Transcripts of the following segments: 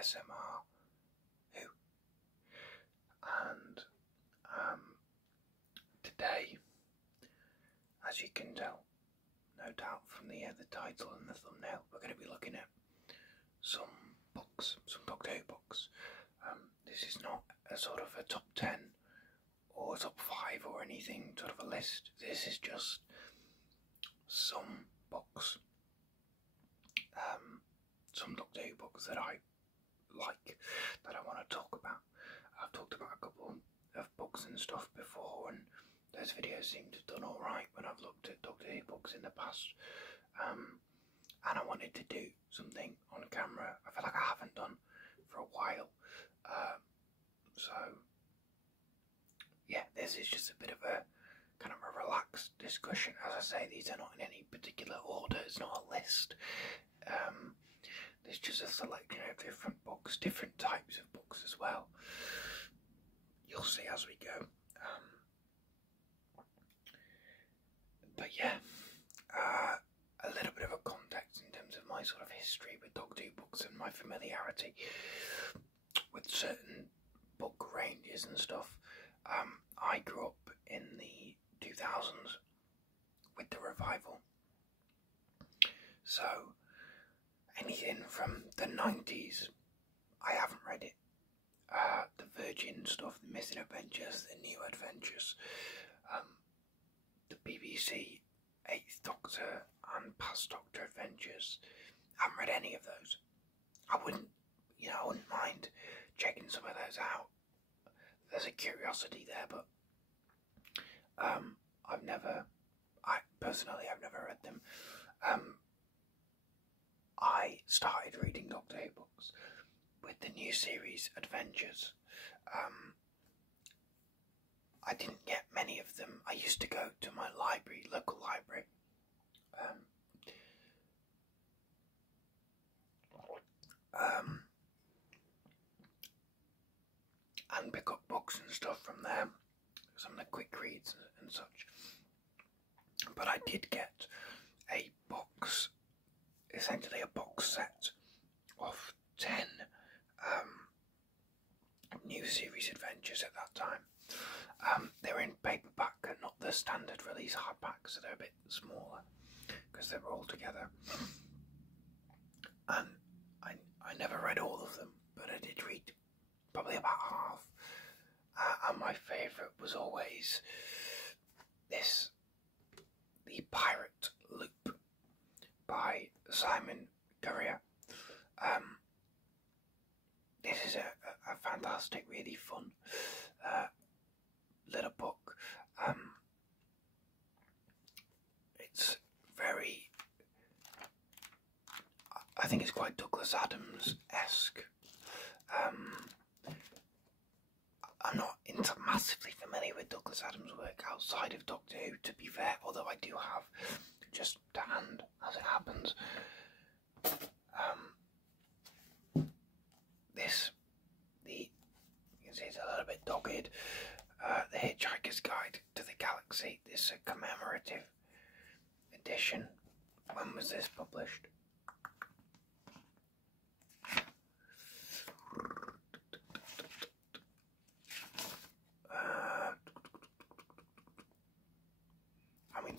ASMR Who. And today, as you can tell, no doubt from the title and the thumbnail, we're going to be looking at some books, some Doctor Who books. This is not a sort of a top 10 or a top 5 or anything, sort of a list. This is just some books, some Doctor Who books that I like, that I want to talk about. I've talked about a couple of books and stuff before, and those videos seem to have done alright when I've looked at Doctor Who books in the past. And I wanted to do something on camera. I feel like I haven't done for a while. So yeah, this is just a bit of a kind of a relaxed discussion. As I say, these are not in any particular order. It's not a list. There's just a selection of different books, different types of books as well. You'll see as we go. But yeah, a little bit of a context in terms of my sort of history with Doctor Who books and my familiarity with certain book ranges and stuff. I grew up in the 2000s with the revival, so anything from the 90s I haven't read it. The Virgin stuff, the Missing Adventures, the New Adventures, the BBC 8th Doctor and Past Doctor Adventures. I haven't read any of those. I wouldn't mind checking some of those out. There's a curiosity there, but I've never read them. I started reading Doctor Who books with the new series Adventures. I didn't get many of them. I used to go to my library, local library, and pick up books and stuff from there, some of the quick reads and such. But I did get a box, essentially a box set of 10 new series adventures at that time. They were in paperback and not the standard release hardback, so they're a bit smaller because they were all together. And I never read all of them, but I did read probably about half. And my favourite was always The Pirate Loop by Simon Courier. This is a fantastic, really fun little book. It's very, I think it's quite Douglas Adams-esque. I'm not massively familiar with Douglas Adams' work outside of Doctor Who, to be fair, although I do have, just to hand as it happens, you can see it's a little bit dogged, The Hitchhiker's Guide to the Galaxy. This is a commemorative edition. When was this published?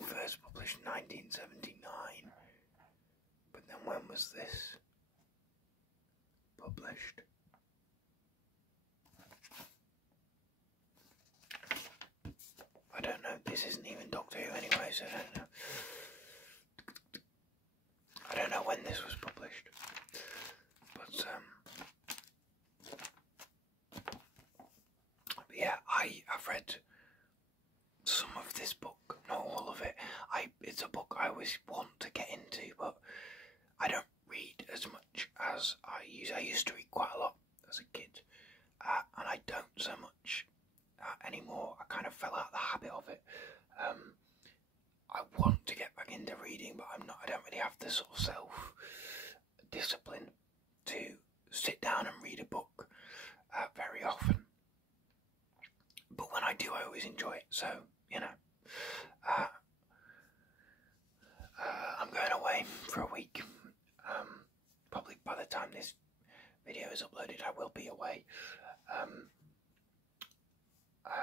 First published 1979, but then when was this published? I don't know. This isn't even Doctor Who anyway, so I don't know when this was published. But yeah, I've read some of this book, not all of it. It's a book I always want to get into, but I don't read as much as I used to read quite a lot as a kid, and I don't so much anymore. I kind of fell out of the habit of it. I want to get back into reading, but I don't really have the sort of self-discipline to sit down and read a book very often. But when I do, I always enjoy it, so, you know. I'm going away for a week. Probably by the time this video is uploaded, I will be away.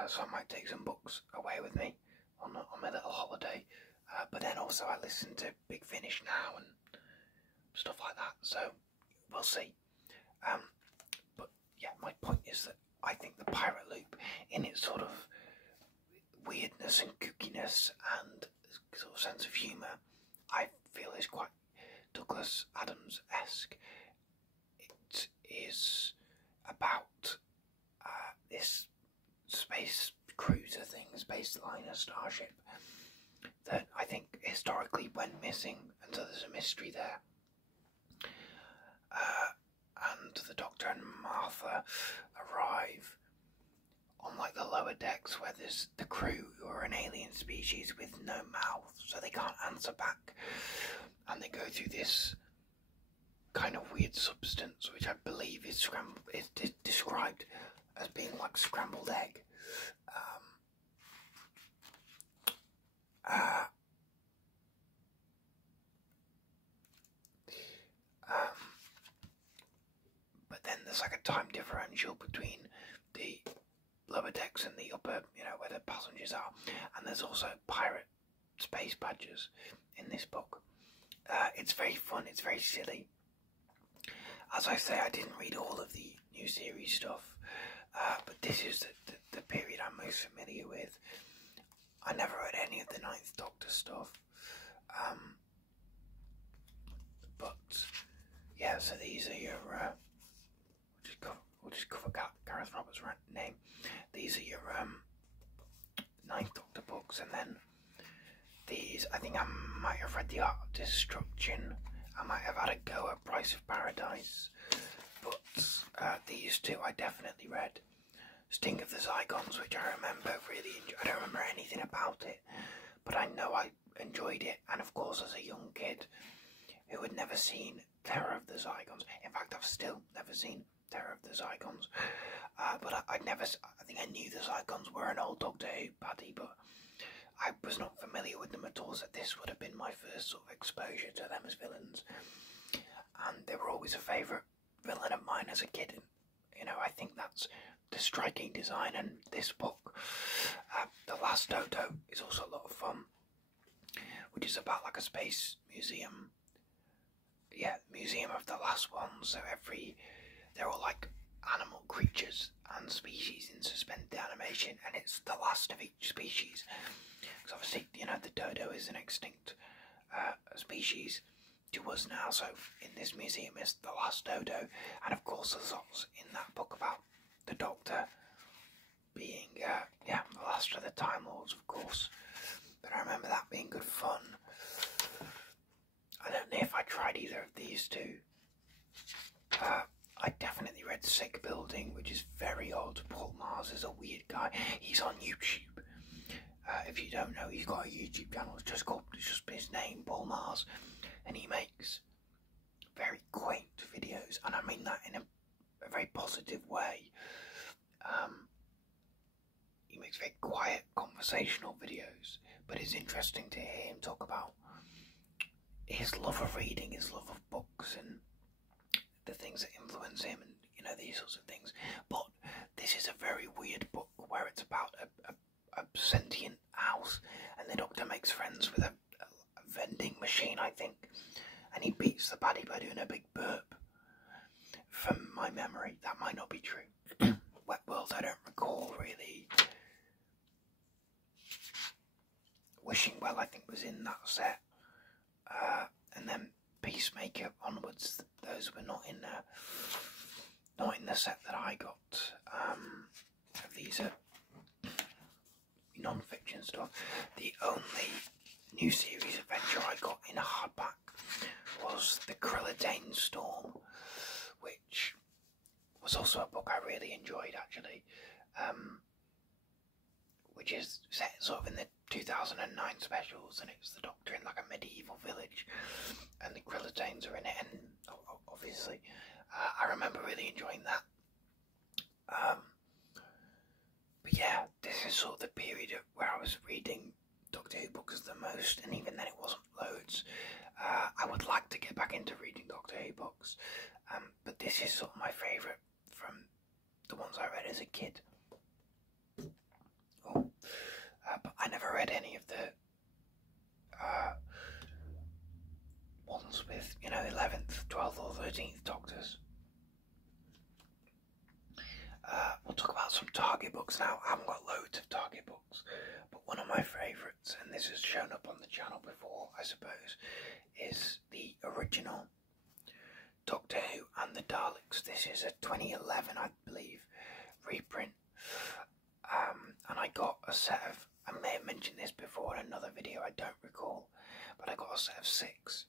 So I might take some books away with me on my little holiday. But then also I listen to Big Finish now and stuff like that. So we'll see. But yeah, my point is that I think the Pirate Loop, in its sort of weirdness and kookiness and sort of sense of humour, I feel is quite Douglas Adams-esque. It is about this space cruiser thing, space liner, starship, that I think historically went missing, and so there's a mystery there. And the Doctor and Martha arrive on like the lower decks where there's the crew who are an alien species with no mouth, so they can't answer back, and they go through this kind of weird substance which I believe is described as being like scrambled egg. But then there's like a time differential between the lower decks and the upper, where the passengers are, and there's also pirate space badges in this book. It's very fun, it's very silly. As I say, I didn't read all of the new series stuff, but this is the period I'm most familiar with. I never read any of the Ninth Doctor stuff, but yeah, so these are your, we'll just cover Gareth Roberts' name. These are your Ninth Doctor books, and then these, I think I might have read The Art of Destruction, I might have had a go at Price of Paradise, but these two I definitely read. Sting of the Zygons, which I remember really I don't remember anything about it, but I know I enjoyed it, and of course as a young kid who had never seen Terror of the Zygons, in fact I've still never seen Terror of the Zygons, but I think I knew the Zygons were an old Doctor Who baddie, but I was not familiar with them at all, so this would have been my first sort of exposure to them as villains, and they were always a favourite villain of mine as a kid, and I think that's the striking design. And this book, The Last Dodo, is also a lot of fun, which is about like a space museum, museum of the last ones, so they're all like animal creatures and species in suspended animation, and it's the last of each species, because obviously the dodo is an extinct species to us now, so in this museum is the last dodo, and of course there's lots in that book about the Doctor being the last of the Time Lords, of course, but I remember that being good fun. I don't know if I tried either of these two. I definitely read Sick Building, which is very old. Paul Mars is a weird guy. He's on YouTube. If you don't know, he's got a YouTube channel. It's just his name, Paul Mars, and he makes very quaint videos, and I mean that in a very positive way. He makes very quiet, conversational videos, but it's interesting to hear him talk about his love of reading, his love of books, and the things that influence him, and these sorts of things. But this is a very weird book where it's about a sentient house, and the Doctor makes friends with a vending machine, I think, and he beats the baddie by doing a big burp. From my memory, that might not be true. Wet World, I don't recall really. Wishing Well, I think, was in that set, and then Peacemaker onwards, those were not in the set that I got. These are non-fiction stuff. The only new series adventure I got in a hardback was The Krillidane Storm, which was also a book I really enjoyed, actually, which is set sort of in the 2009 specials, and it's the Doctor in like a medieval village, and the Krillidanes are in it, and obviously I remember really enjoying that. But yeah, this is sort of the period where I was reading Doctor Who books the most, and even then it wasn't loads. I would like to get back into reading Doctor Who books, but this is sort of my favourite from the ones I read as a kid. Oh, but I never read any of the ones with, 11th, 12th or 13th Doctors. We'll talk about some Target books now. I haven't got loads of Target books, but one of my favourites, and this has shown up on the channel before, I suppose, is the original Doctor Who and the Daleks. This is a 2011, I believe, reprint. And I got a set of, I may have mentioned this before in another video, I don't recall, but I got a set of 6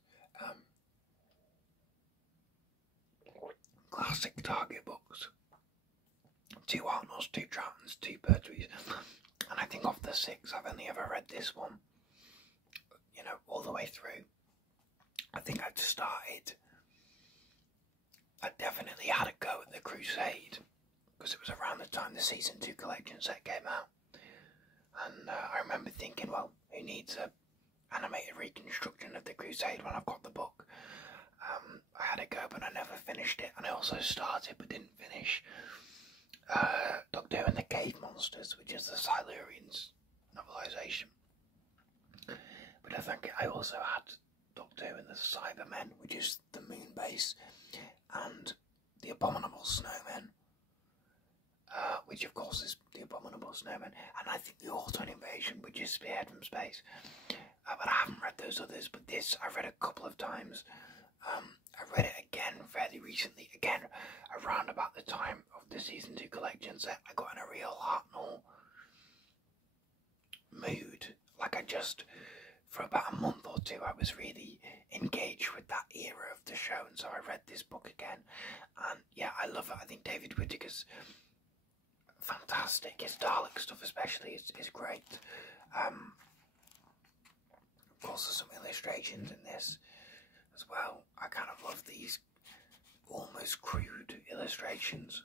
classic Target books. 2 Arnolds, 2 Troutons, 2 Pertwees, and I think of the 6 I've only ever read this one, all the way through. I think I'd started, I definitely had a go at the Crusade, because it was around the time the Season 2 collection set came out, and I remember thinking, well, who needs a animated reconstruction of the Crusade when I've got the book? I had a go, but I never finished it, and I also started but didn't finish Doctor Who and the Cave Monsters, which is the Silurians novelisation. But I think I also had Doctor Who and the Cybermen, which is the moon base, and the Abominable Snowmen, which of course is the Abominable Snowmen, and I think the Autumn Invasion, which is Spearhead from Space. But I haven't read those others, but this I read a couple of times. I read it again fairly recently, again around about the time of the Season 2 collection set. I got in a real Hartnell mood, like for about a month or two I was really engaged with that era of the show, and so I read this book again, and yeah, I love it. I think David Whittaker's fantastic. His Dalek stuff especially is great. Of course there's some illustrations in this as well. I kind of love these almost crude illustrations.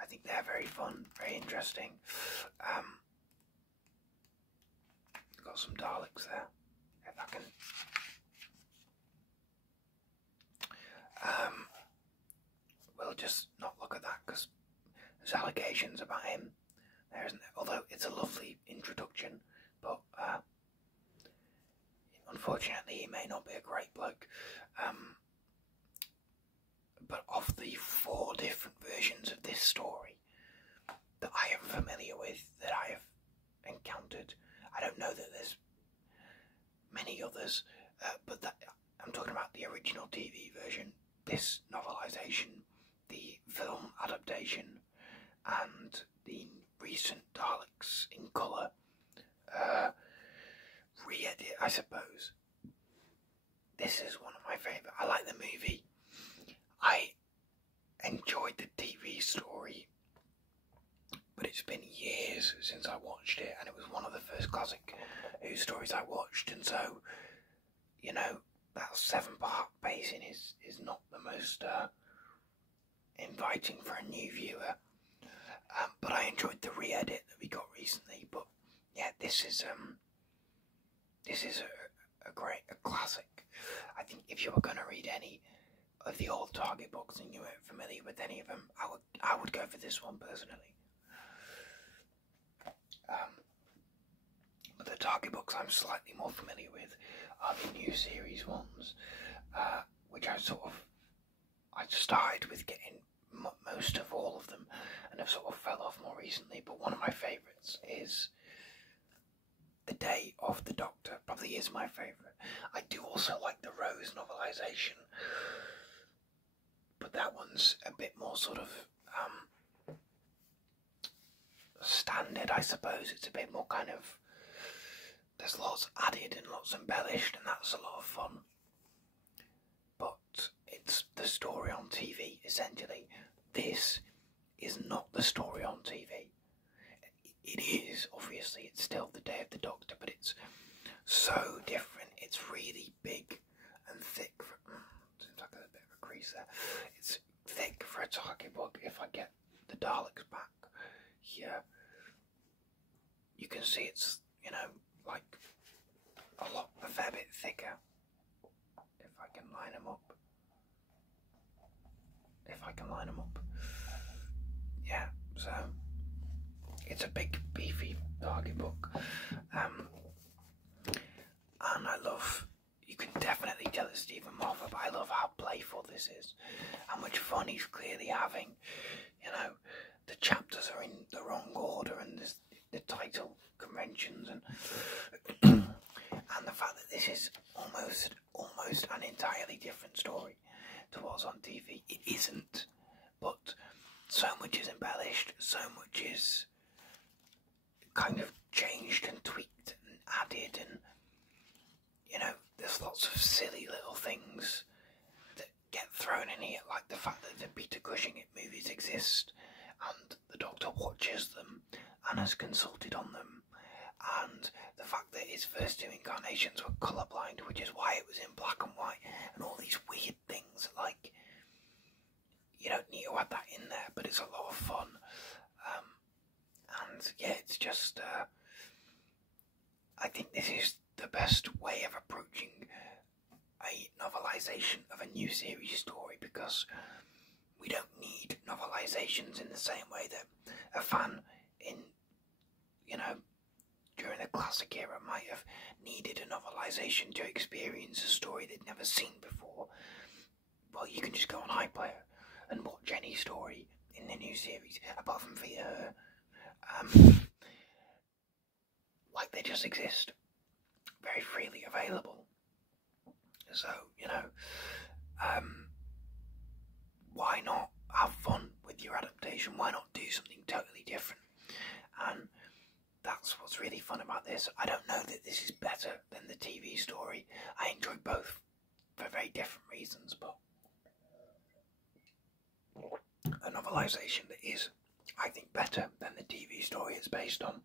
I think they're very fun, very interesting. Got some Daleks there, if I can. We'll just not look at that because there's allegations about him there, isn't there? Although it's a lovely introduction, but unfortunately he may not be a great bloke. But of the 4 different versions of this story that I am familiar with, that I have encountered, I don't know that there's many others, but that I'm talking about the original TV version, this novelisation, the film adaptation, and the recent Daleks in colour re-edit, I suppose. This is one of my favourite. I like the movie. I enjoyed the TV story, but it's been years since I watched it, and it was one of the first classic Who stories I watched, and so, that 7-part pacing is not the most inviting for a new viewer, but I enjoyed the re-edit that we got recently. But yeah, this is a classic. I think if you were going to read any of the old Target books and you weren't familiar with any of them, I would go for this one personally. But the Target books I'm slightly more familiar with are the new series ones, which I started with getting most of all of them, and have sort of fell off more recently. But one of my favourites is The Day of the Doctor. Probably is my favourite. I do also like the Rose novelisation, but that one's a bit more sort of standard, I suppose. It's a bit more kind of, there's lots added and lots embellished, and that's a lot of fun. But it's the story on TV, essentially. This is not the story on TV. It is, obviously, it's still The Day of the Doctor, but it's so different. It's really big and thick. Seems like there's a bit of a crease there. It's thick for a Target book. If I get the Daleks back here, you can see it's, like a fair bit thicker. If I can line them up. If I I can line them up. Yeah, so it's a big, beefy target book. And I love, you can definitely tell it's Stephen Moffat, but I love how playful this is. How much fun he's clearly having. You know, the chapters are in the wrong order, and there's the title conventions, and and the fact that this is almost an entirely different story to what's on TV. It isn't, but so much is embellished, so much is kind of changed and tweaked and added, and you know, there's lots of silly little things that get thrown in here, like the fact that the Peter Cushing movies exist and the Doctor watches them and has consulted on them, and the fact that his first two incarnations were colourblind, which is why it was in black and white, and all these weird things. Like, you don't need to add that in there, but it's a lot of fun. And yeah, it's just I think this is the best way of approaching a novelisation of a new series story, because we don't need novelisations in the same way that a fan in, you know, during the classic era might have needed a novelisation to experience a story they'd never seen before. Well, you can just go on iPlayer and watch any story in the new series, apart from via like they just exist, very freely available. So, you know, why not have fun with your adaptation? Why not do something totally different? And that's what's really fun about this. I don't know that this is better than the TV story. I enjoy both for very different reasons, but a novelisation that is, I think, better than the TV story it's based on.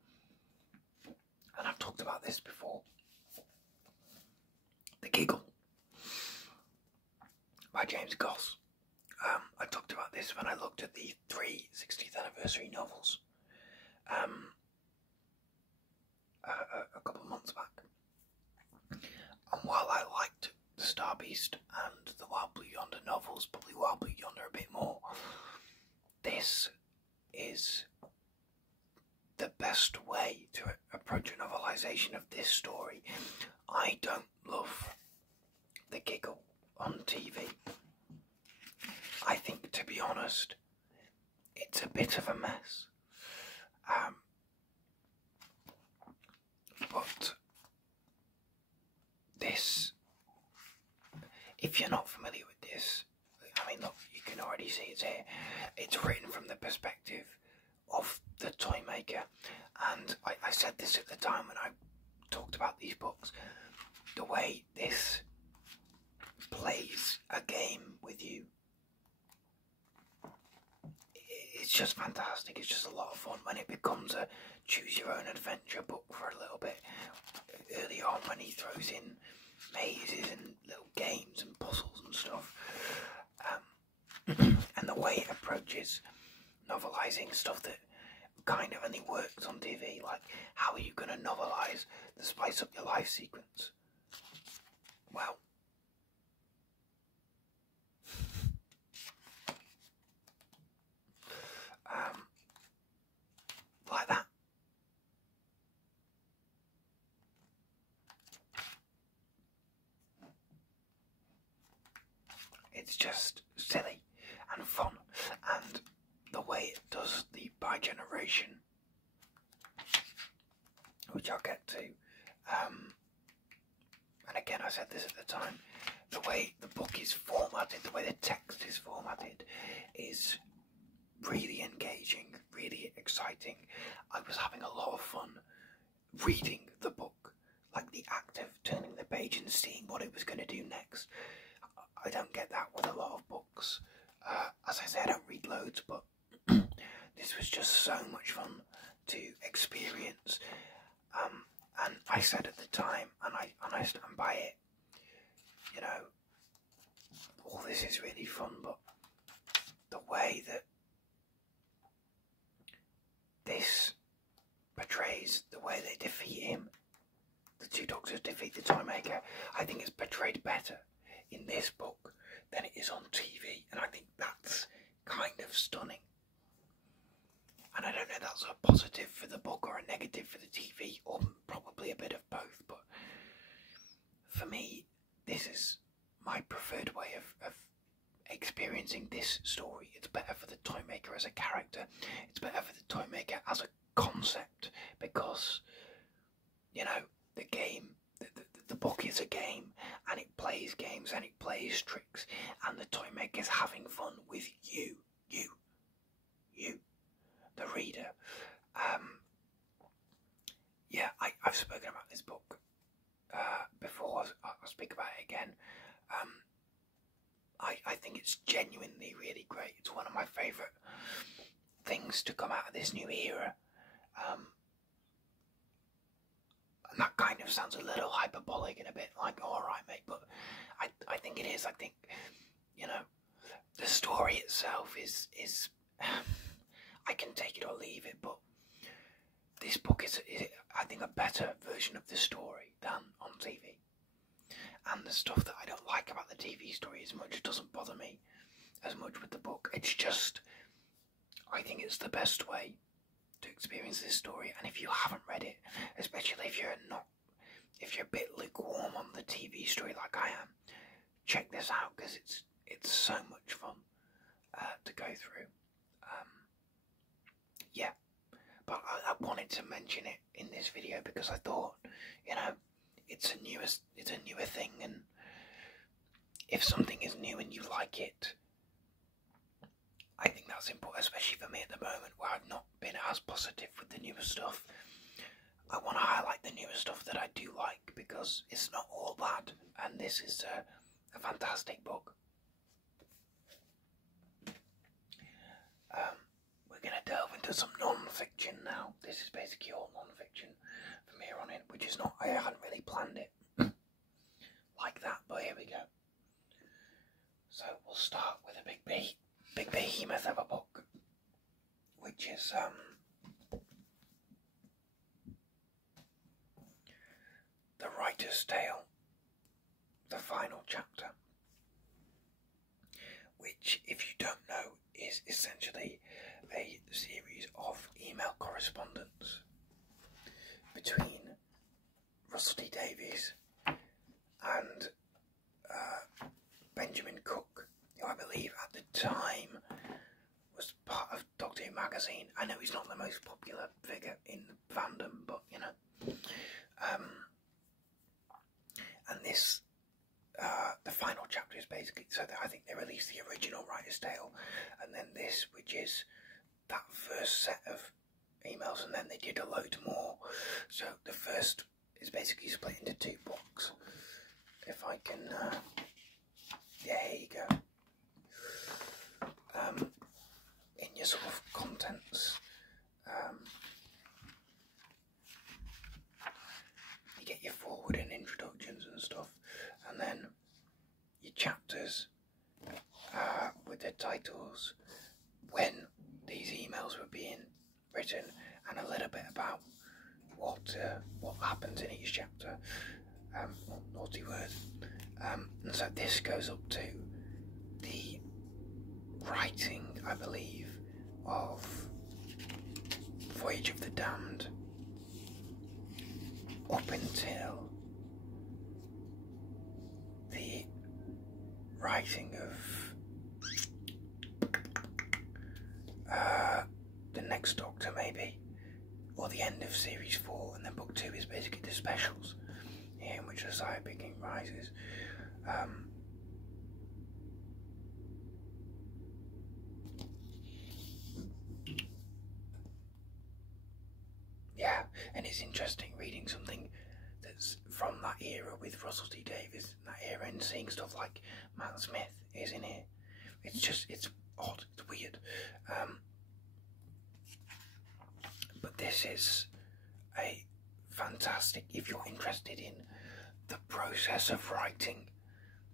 And I've talked about this before. The Giggle by James Goss. I talked about this when I looked at the 3 60th anniversary novels a couple of months back. And while I liked the Star Beast and the Wild Blue Yonder novels, probably Wild Blue Yonder a bit more, this is the best way to approach a novelisation of this story. I don't love The Giggle on TV. I think, to be honest, it's a bit of a mess. But this, if you're not familiar with this, I mean, look, you can already see it's here. It's written from the perspective of the toy maker, and I said this at the time when I talked about these books. The way this plays a game with you, it's just fantastic. It's just a lot of fun when it becomes a choose your own adventure book for a little bit. Early on, when he throws in mazes and little games and puzzles and stuff, and the way it approaches novelising stuff that kind of only works on TV, like how are you going to novelise the Spice Up Your Life sequence? Well, like that. It's just silly and fun, and the way it does the bi-generation, which I'll get to, and again I said this at the time, the way the book is formatted, the way the text is formatted is really engaging, really exciting. I was having a lot of fun reading the book, like the act of turning the page and seeing what it was going to do next. I don't get that with a lot of books. As I say, I don't read loads, but this was just so much fun to experience. And I said at the time, and I stand by it, you know, all this is really fun, but the way that this portrays the way they defeat him, the two Doctors defeat the Toy Maker, I think it's portrayed better in this book than it is on TV, and I think that's kind of stunning. And I don't know if that's a positive for the book or a negative for the TV, or probably a bit of both, but for me, this is my preferred way of experiencing this story. It's better for the toy maker as a character, it's better for the toy maker as a concept, because, you know, the game, the book is a game, and it plays games and it plays tricks, and the toy maker's having fun with you, the reader. Yeah, I've spoken about this book before. I'll speak about it again. I think it's genuinely really great. It's one of my favourite things to come out of this new era. And that kind of sounds a little hyperbolic and a bit like, oh, alright mate, but I think it is. I think, you know, the story itself is I can take it or leave it, but this book is I think, a better version of the story than on TV. And the stuff that I don't like about the TV story as much doesn't bother me as much with the book. It's just, I think it's the best way to experience this story. And if you haven't read it, especially if you're a bit lukewarm on the TV story like I am, check this out, because it's so much fun to go through. Yeah, but I wanted to mention it in this video because I thought, you know, it's a newer thing, and if something is new and you like it, I think that's important, especially for me at the moment where I've not been as positive with the newer stuff. I want to highlight the newer stuff that I do like, because it's not all bad, and this is a fantastic book. We're going to delve into some non-fiction now. This is basically all non-fiction from here on in, which is not, I hadn't really planned it like that, but here we go. So we'll start with a big behemoth of a book, which is The Writer's Tale, the final chapter, which, if you don't know, is essentially a series of email correspondence between Russell T Davies and Benjamin Cook, who I believe at the time was part of Doctor Who magazine. I know he's not the most popular figure in fandom, but you know. And this, the final chapter is basically, so that I think they released the original Writer's Tale, and then this, which is that first set of emails, and then they did a load more. So the first is basically split into two books. If I can, yeah, here you go. In your sort of contents, you get your forward and introductions and stuff, and then your chapters with their titles, when these emails were being written, and a little bit about what happens in each chapter. Naughty word. And so this goes up to the writing, I believe, of Voyage of the Damned, up until the writing of the next Doctor, maybe, or the end of series 4, and then book 2 is basically the specials, in which the Sire King rises. Yeah, and it's interesting reading something that's from that era with Russell T Davies, that era, and seeing stuff like Matt Smith is in here. It's odd, it's weird. But this is a fantastic, if you're interested in the process of writing,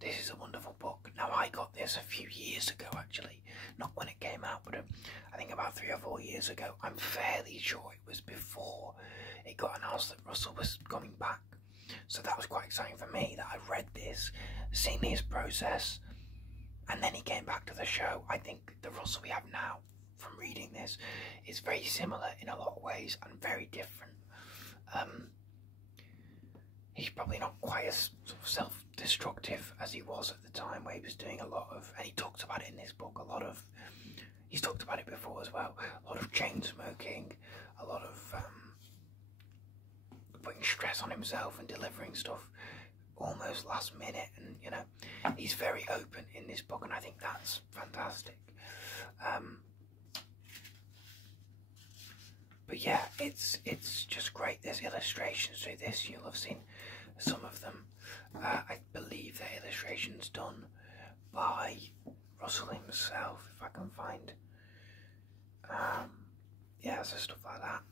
this is a wonderful book. Now, I got this a few years ago, actually, not when it came out, but I think about 3 or 4 years ago. I'm fairly sure it was before it got announced that Russell was coming back, so that was quite exciting for me, that I read this, seen his process, And then he came back to the show. I think the Russell we have now, from reading this, is very similar in a lot of ways and very different. He's probably not quite as sort of self-destructive as he was at the time, where he was doing a lot of, and he talks about it in this book, he's talked about it before as well, a lot of chain smoking, a lot of putting stress on himself and delivering stuff almost last minute, and you know, he's very open in this book, and I think that's fantastic. But yeah, it's just great. There's illustrations through this. You'll have seen some of them. I believe the illustrations done by Russell himself, if I can find. Yeah, so stuff like that,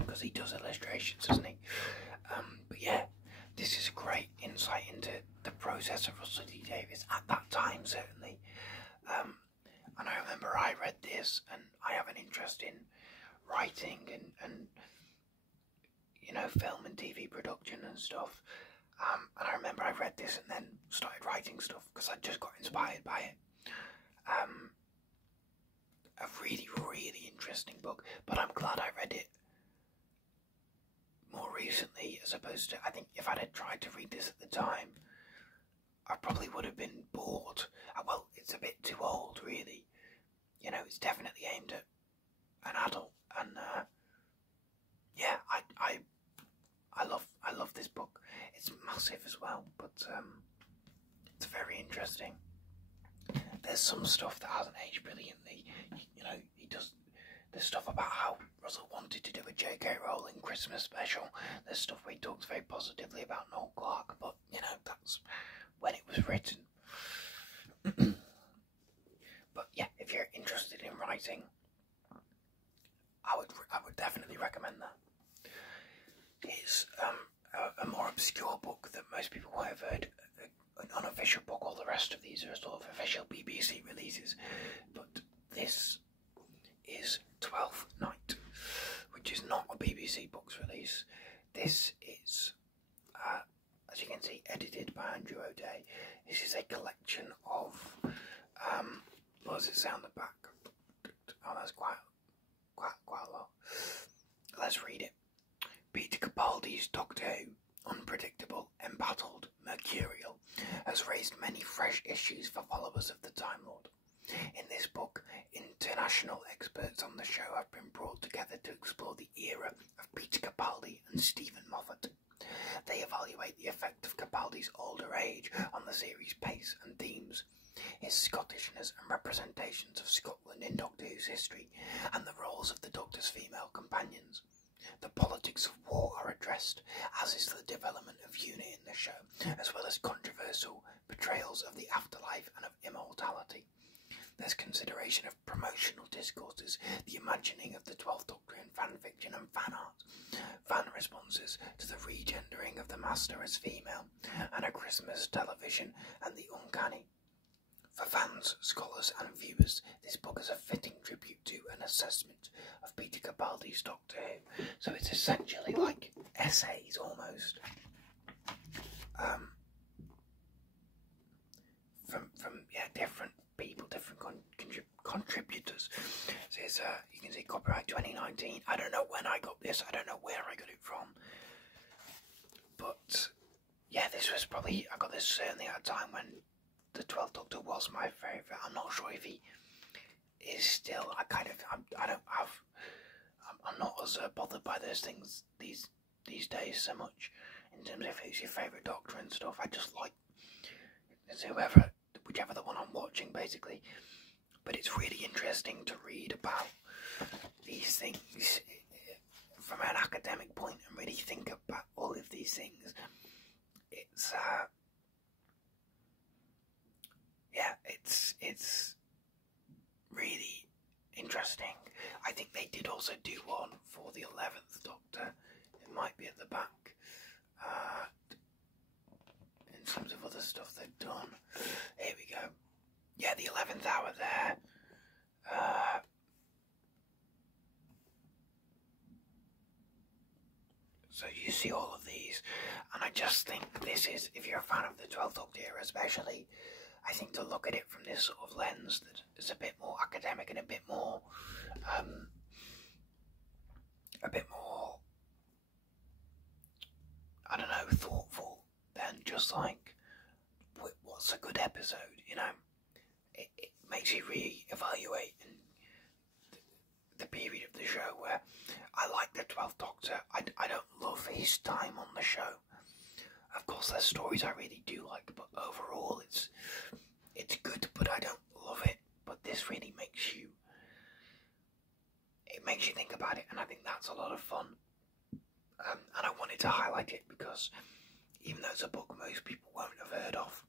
because he does illustrations, doesn't he? But yeah, this is a great insight into the process of Russell T Davies at that time, certainly. And I remember I read this, and I have an interest in writing and you know, film and TV production and stuff. And I remember I read this and then started writing stuff because I just got inspired by it. A really, really interesting book, but I'm glad I read it more recently as opposed to, I think if I'd had tried to read this at the time, I probably would have been bored. Well, it's a bit too old, really. You know, it's definitely aimed at an adult, and yeah, I love this book. It's massive as well, but it's very interesting. There's some stuff that hasn't aged brilliantly. You know, he does. There's stuff about how Russell wanted to do a J.K. Rowling Christmas special. There's stuff where he talks very positively about Noel Clarke, but you know, that's when it was written. But yeah, if you're interested in writing, I would definitely recommend that. It's a more obscure book that most people might have heard, an unofficial book. All the rest of these are sort of official BBC releases, but this is 12th Night, which is not a BBC Books release. This is, as you can see, edited by Andrew O'Day. This is a collection of, what does it say on the back? Oh, that's quite a lot. Let's read it. Peter Capaldi's Doctor Who, unpredictable, embattled, mercurial, has raised many fresh issues for followers of the Time Lord. In this book, international experts on the show have been brought together to explore the era of Peter Capaldi and Stephen Moffat. They evaluate the effect of Capaldi's older age on the series' pace and themes, his Scottishness and representations of Scotland in Doctor Who's history, and the roles of the Doctor's female companions. The politics of war are addressed, as is the development of unit in the show, as well as controversial portrayals of the afterlife and of immortality. There's consideration of promotional discourses, the imagining of the 12th Doctor in fan fiction and fan art, fan responses to the regendering of the Master as female, and a Christmas television and the uncanny. For fans, scholars and viewers, this book is a fitting tribute to an assessment of Peter Capaldi's Doctor Who. So it's essentially like essays almost. From different people, different contributors. So it's, you can see copyright 2019. I don't know when I got this. I don't know where I got it from. But yeah, this was probably, I got this certainly at a time when the 12th Doctor was my favourite. I'm not sure if he is still. I'm not as bothered by those things these days so much in terms of who's your favourite Doctor and stuff. I just like whichever the one I'm watching, basically. But it's really interesting to read about these things from an academic point and really think about all of these things. It's really interesting. I think they did also do one for the 11th Doctor. It might be at the back. In terms of other stuff they've done. Here we go. Yeah, the 11th hour there. So you see all of these, and I just think this is, if you're a fan of the 12th Doctor era especially, I think to look at it from this sort of lens that is a bit more academic and a bit more, I don't know, thoughtful than just like, what's a good episode, you know? It makes you re-evaluate the period of the show where I like the 12th Doctor. I don't love his time on the show. Of course, there's stories I really do like, but overall it's good, but I don't love it. But this really makes you think about it, and I think that's a lot of fun. And I wanted to highlight it because even though it's a book most people won't have heard of,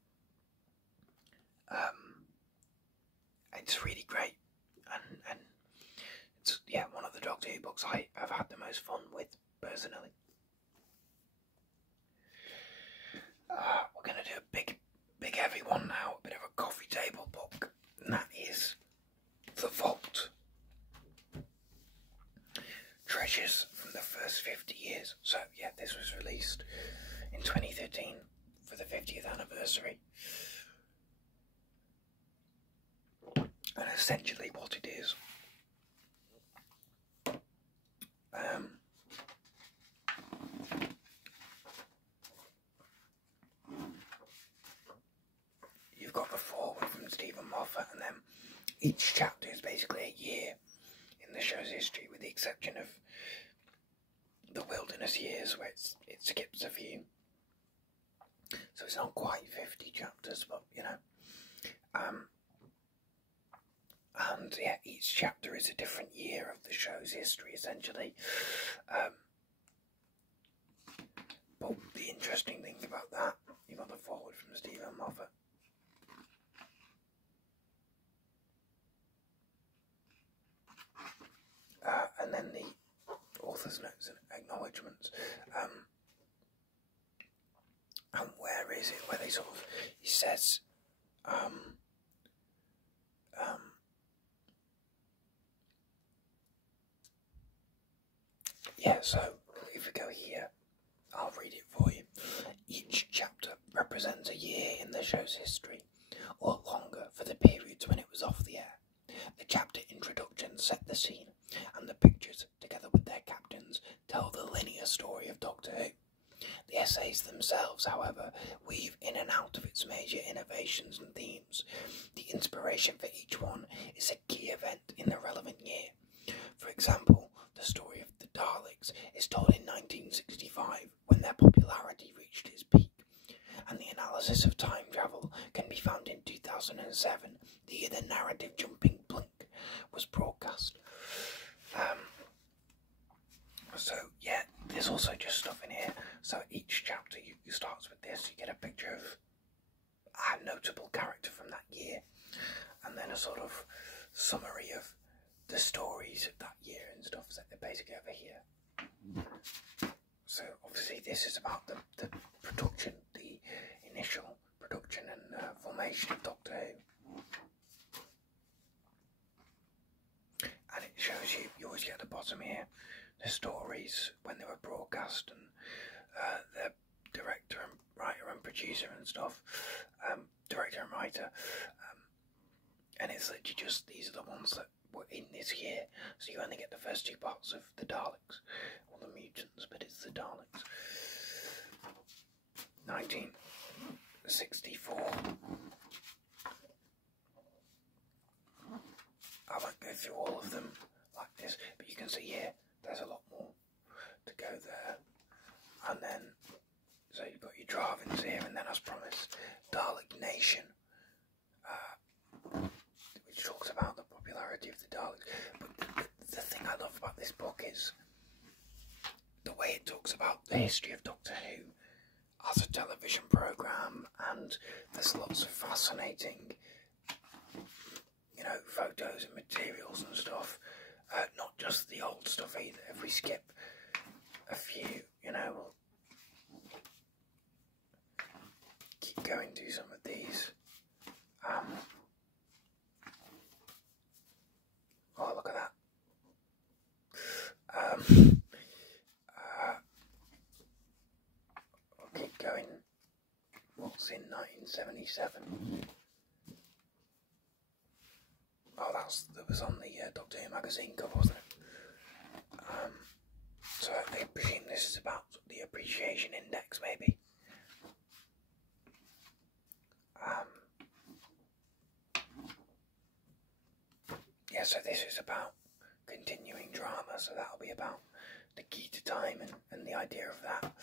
it's really great, and it's one of the Doctor Who books I have had the most fun with personally. We're going to do a big heavy one now, a bit of a coffee table book, and that is The Vault. Treasures from the first 50 years. So yeah, this was released in 2013 for the 50th anniversary. And essentially what it is, you've got the foreword from Stephen Moffat, and then each chapter is basically a year in the show's history, with the exception of the wilderness years where it skips a few. So it's not quite 50 chapters, but you know. And yeah, each chapter is a different year of the show's history, essentially. But the interesting thing about that, you've got the foreword from Stephen Moffat. And then the author's notes and acknowledgements. And where is it? Where they sort of, he says, yeah, so if we go here, I'll read it for you. Each chapter represents a year in the show's history, or longer for the periods when it was off the air. The chapter introductions set the scene, and the pictures, together with their captains, tell the linear story of Doctor Who. The essays themselves, however, weave in and out of its major innovations and themes. The inspiration for each one is a key event in the relevant year. For example, the story of the Daleks is told in 1965, when their popularity reached its peak, and the analysis of time travel can be found in 2007, the year the narrative jumping Blink was broadcast. So yeah, there's also just stuff in here. So each chapter you starts with this, you get a picture of a notable character from that year, and then a sort of summary of the stories of that year and stuff that they're basically over here. So obviously this is about the production, the initial production and formation of Doctor Who. And it shows you always get at the bottom here, the stories when they were broadcast, and the director and writer and producer and stuff, director and writer, and it's literally just, these are the ones that were in this year, so you only get the first two parts of the Daleks, or the mutants, but it's the Daleks. 1964. I won't go through all of them like this, but you can see here, there's a lot more to go there. And then, so you've got your Dravins here, and then as promised, Dalek Nation, which talks about the popularity of the Daleks. But the thing I love about this book is the way it talks about the history of Doctor Who as a television programme, and there's lots of fascinating, you know, photos and materials and stuff. Not just the old stuff either. If we skip a few, you know, we'll keep going through some of these. Oh, look at that. I'll keep going. What's in 1977? was on the Doctor Who magazine cover, wasn't it? So I presume this is about the appreciation index, maybe. Yeah, so this is about continuing drama, so that'll be about the key to time and the idea of that.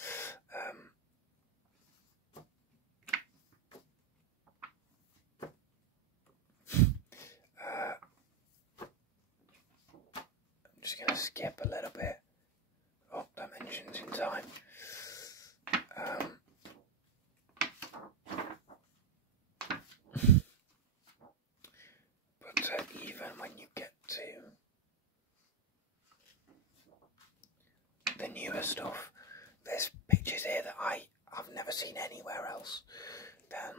I'm just going to skip a little bit of dimensions in time. But even when you get to the newer stuff, there's pictures here that I've never seen anywhere else than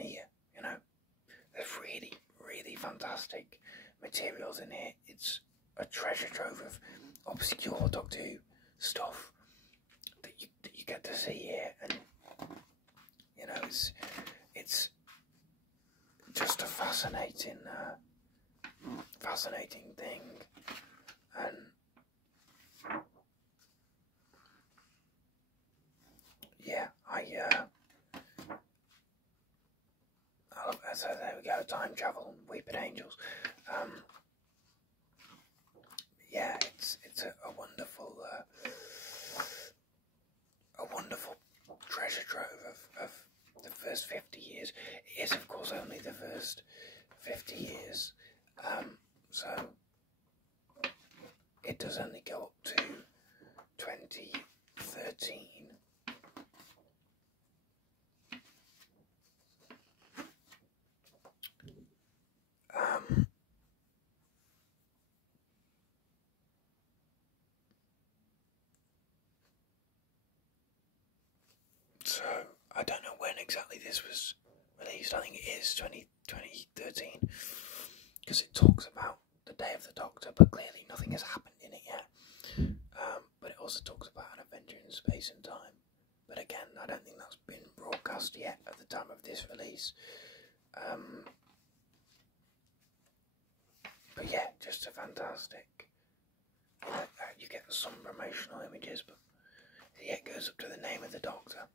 here, you know. There's really, really fantastic materials in here. It's a treasure trove of obscure Doctor Who stuff that you get to see here, and you know, it's just a fascinating thing, and yeah, so there we go, time travel and weeping angels. Yeah, it's a wonderful treasure trove of the first 50 years. It is, of course, only the first 50 years, so it does only go up to 2013. So I don't know when exactly this was released. I think it is 2013, because it talks about the Day of the Doctor, but clearly nothing has happened in it yet. But it also talks about an adventure in space and time. But again, I don't think that's been broadcast yet at the time of this release. But yeah, just a fantastic. You get some promotional images, but yeah, it goes up to the name of the Doctor.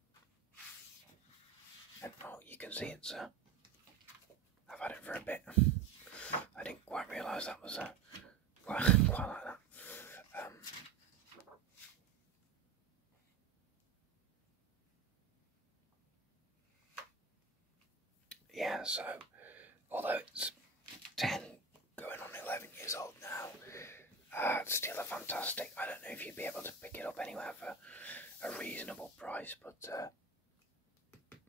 And oh, you can see it's I've had it for a bit. I didn't quite realise that was quite like that. Yeah, so although it's 10 going on 11 years old now, it's still a fantastic. I don't know if you'd be able to pick it up anywhere for a reasonable price, but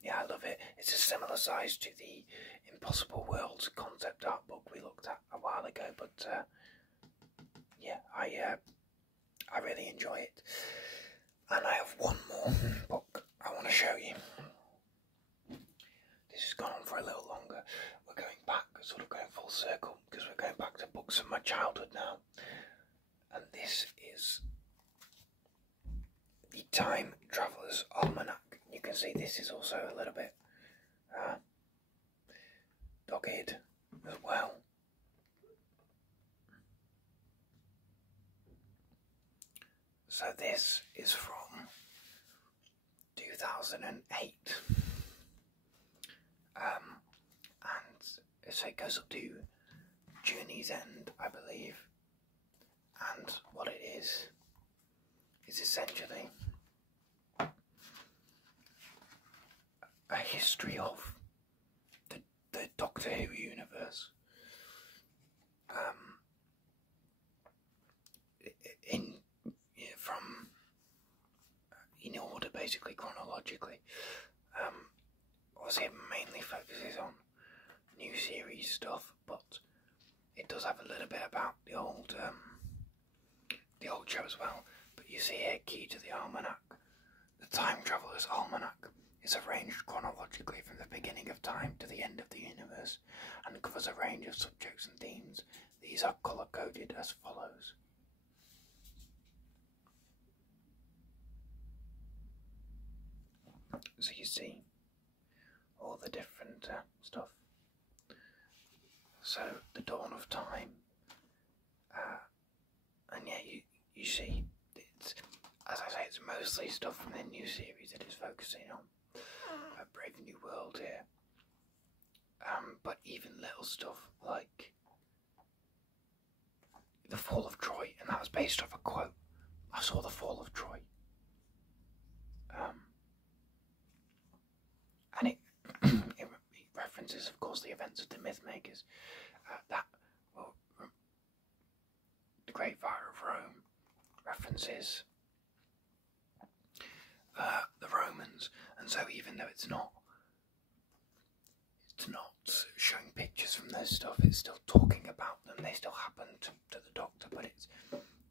yeah, I love it. It's a similar size to the Impossible Worlds concept art book we looked at a while ago, but yeah, I really enjoy it. And I have one more book I want to show you. This has gone on for a little longer. We're going back, sort of going full circle, because we're going back to books from my childhood now. And this is the Time Traveller's Almanac. You can see this is also a little bit dog-eared as well. So this is from 2008. And so it goes up to Journey's End, I believe. And what it is essentially a history of the Doctor Who universe. In order, basically chronologically. Obviously, it mainly focuses on new series stuff, but it does have a little bit about the old show as well. But you see here, key to the almanac. The Time Traveller's Almanac is arranged chronologically from the beginning of time to the end of the universe, and covers a range of subjects and themes. These are colour-coded as follows. So you see all the different stuff. so the dawn of time, and yeah, you see, it's, as I say, it's mostly stuff from the new series that it's focusing on. A Brave New World here, but even little stuff like the Fall of Troy, and that was based off a quote. I saw the Fall of Troy, and it references, of course, the events of the Mythmakers. The Great Fire of Rome references the Romans, and so even though it's not showing pictures from their stuff, it's still talking about them. They still happen to the Doctor, but it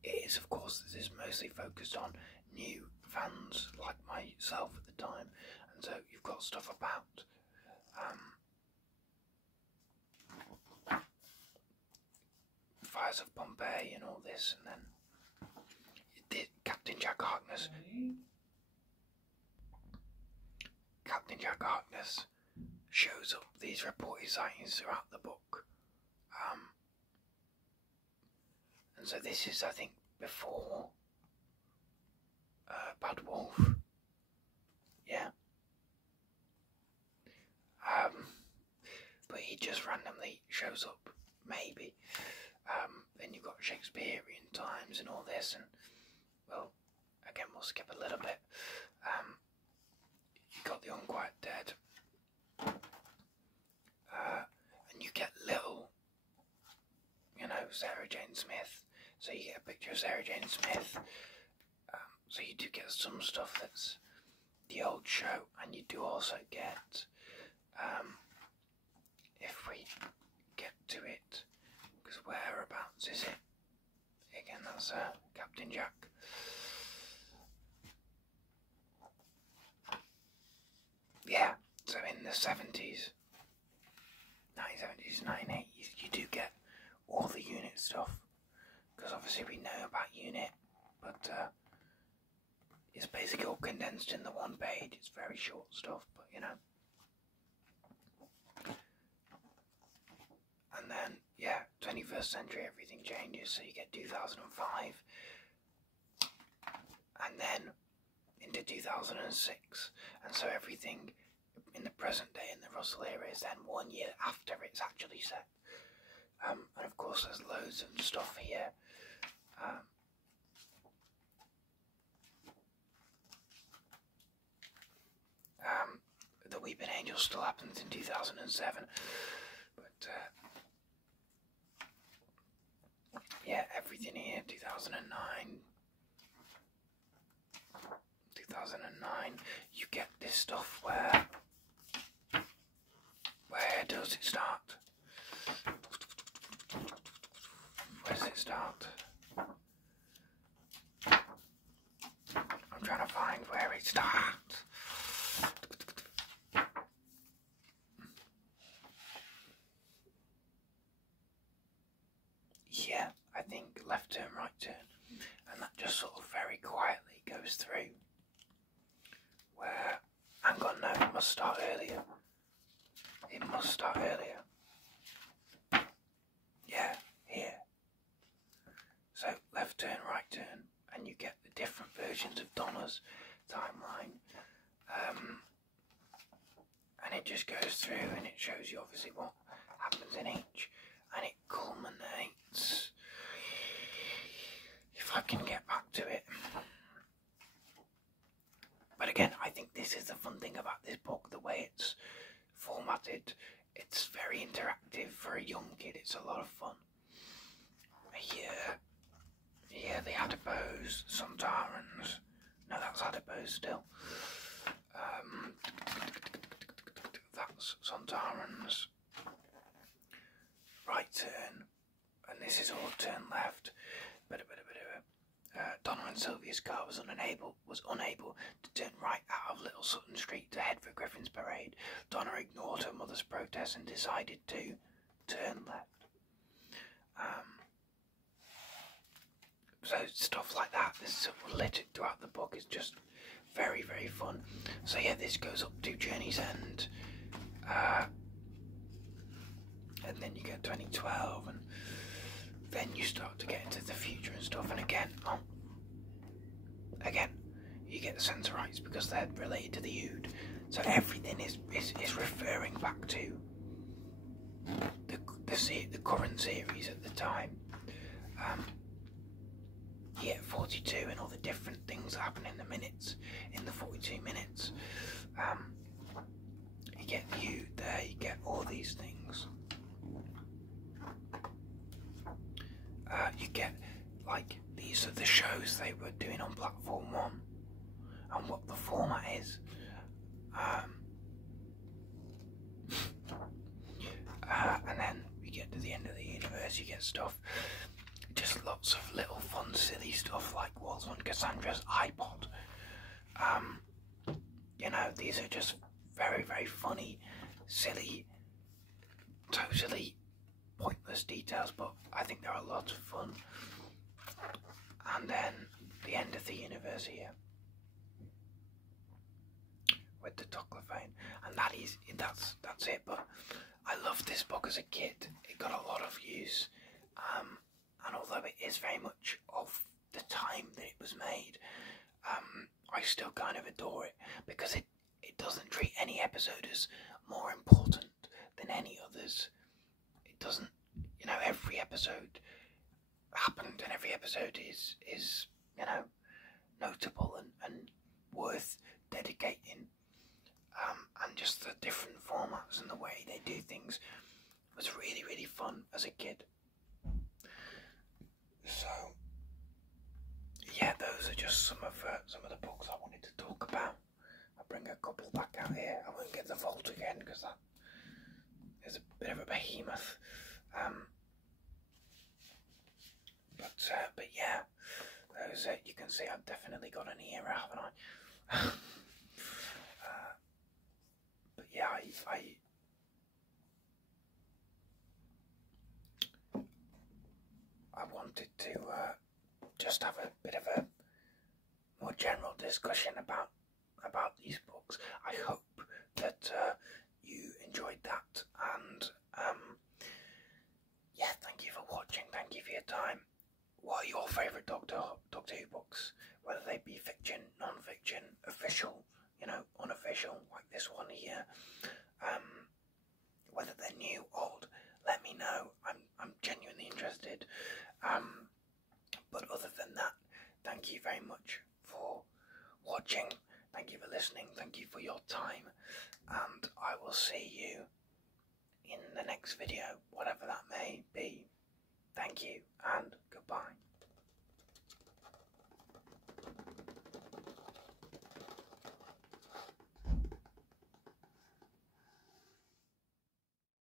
is, of course, this is mostly focused on new fans like myself at the time, and so you've got stuff about fires of Pompeii and all this, and then Captain Jack Harkness. Captain Jack Harkness shows up these reported sightings throughout the book, and so this is, I think, before Bad Wolf. Yeah. But he just randomly shows up, maybe. Then you've got Shakespearean times and all this, and well, again, we'll skip a little bit. You got the Unquiet Dead, and you get little, Sarah Jane Smith. So you get a picture of Sarah Jane Smith. So you do get some stuff that's the old show, and you do also get, if we get to it, because whereabouts is it? Again, that's Captain Jack. Yeah, so in the 70s, 1970s, 1980s, you do get all the unit stuff, because obviously we know about unit, but it's basically all condensed in the one page. It's very short stuff, but and then, yeah, 21st century, everything changes, so you get 2005, and then into 2006, and so everything in the present day in the Russell era is then 1 year after it's actually set. And of course there's loads of stuff here. The Weeping Angel still happens in 2007, but yeah, everything here, 2009, you get this stuff where does it start? Where does it start? I'm trying to find where it starts. Yeah, I think left turn, right turn, and that just sort of very quietly goes through. Where, hang on, no, it must start earlier. It must start earlier. Yeah, here. So left turn, right turn, and you get the different versions of Donna's timeline. And it just goes through and it shows you obviously what happens in each, and it culminates, if I can get back to it. But again, I think this is the fun thing about this book, the way it's formatted. It's very interactive for a young kid. It's a lot of fun. Here, the adipose, Sontarans. No, that's adipose still. That's Sontarans. Right turn, and this is all turn left. Donna and Sylvia's car was unable to turn right out of Little Sutton Street to head for Griffin's Parade. Donna ignored her mother's protest and decided to turn left. So stuff like that, this is littered throughout the book, is just very, very fun. So yeah, this goes up to Journey's End. and then you get 2012, and then you start to get into the future and stuff. And again, you get the Sensorites because they're related to the Ood. So everything is referring back to the current series at the time. You get 42 and all the different things that happen in the minutes, in the 42 minutes. You get the Ood there, you get all these things. You get, like, these are the shows they were doing on Platform 1 and what the format is. And then we get to the end of the universe, you get stuff, just lots of little fun, silly stuff like Walter and Cassandra's iPod. You know, these are just very, very funny, silly, totally pointless details, but I think they're a lot of fun. And then the end of the universe here with the Toclophane, and that's it. But I loved this book as a kid. It got a lot of use, and although it is very much of the time that it was made, I still kind of adore it because it doesn't treat any episode as more important than any others. It doesn't, you know, every episode happened and every episode is you know, notable and worth dedicating. And just the different formats and the way they do things was really, really fun as a kid. So yeah, those are just some of the books I wanted to talk about. I'll bring a couple back out here. I won't get the vault again because that is a bit of a behemoth. But yeah, those you can see I've definitely got an ear, haven't I? But yeah, I wanted to just have a bit of a more general discussion about these books. I hope that you enjoyed that, and yeah, thank you for watching, thank you for your time. What are your favourite Doctor Who books? Whether they be fiction, non-fiction, official, you know, unofficial, like this one here. Whether they're new, old, let me know. I'm genuinely interested. But other than that, thank you very much for watching. Thank you for listening. Thank you for your time. And I will see you in the next video, whatever that may be. Thank you and goodbye.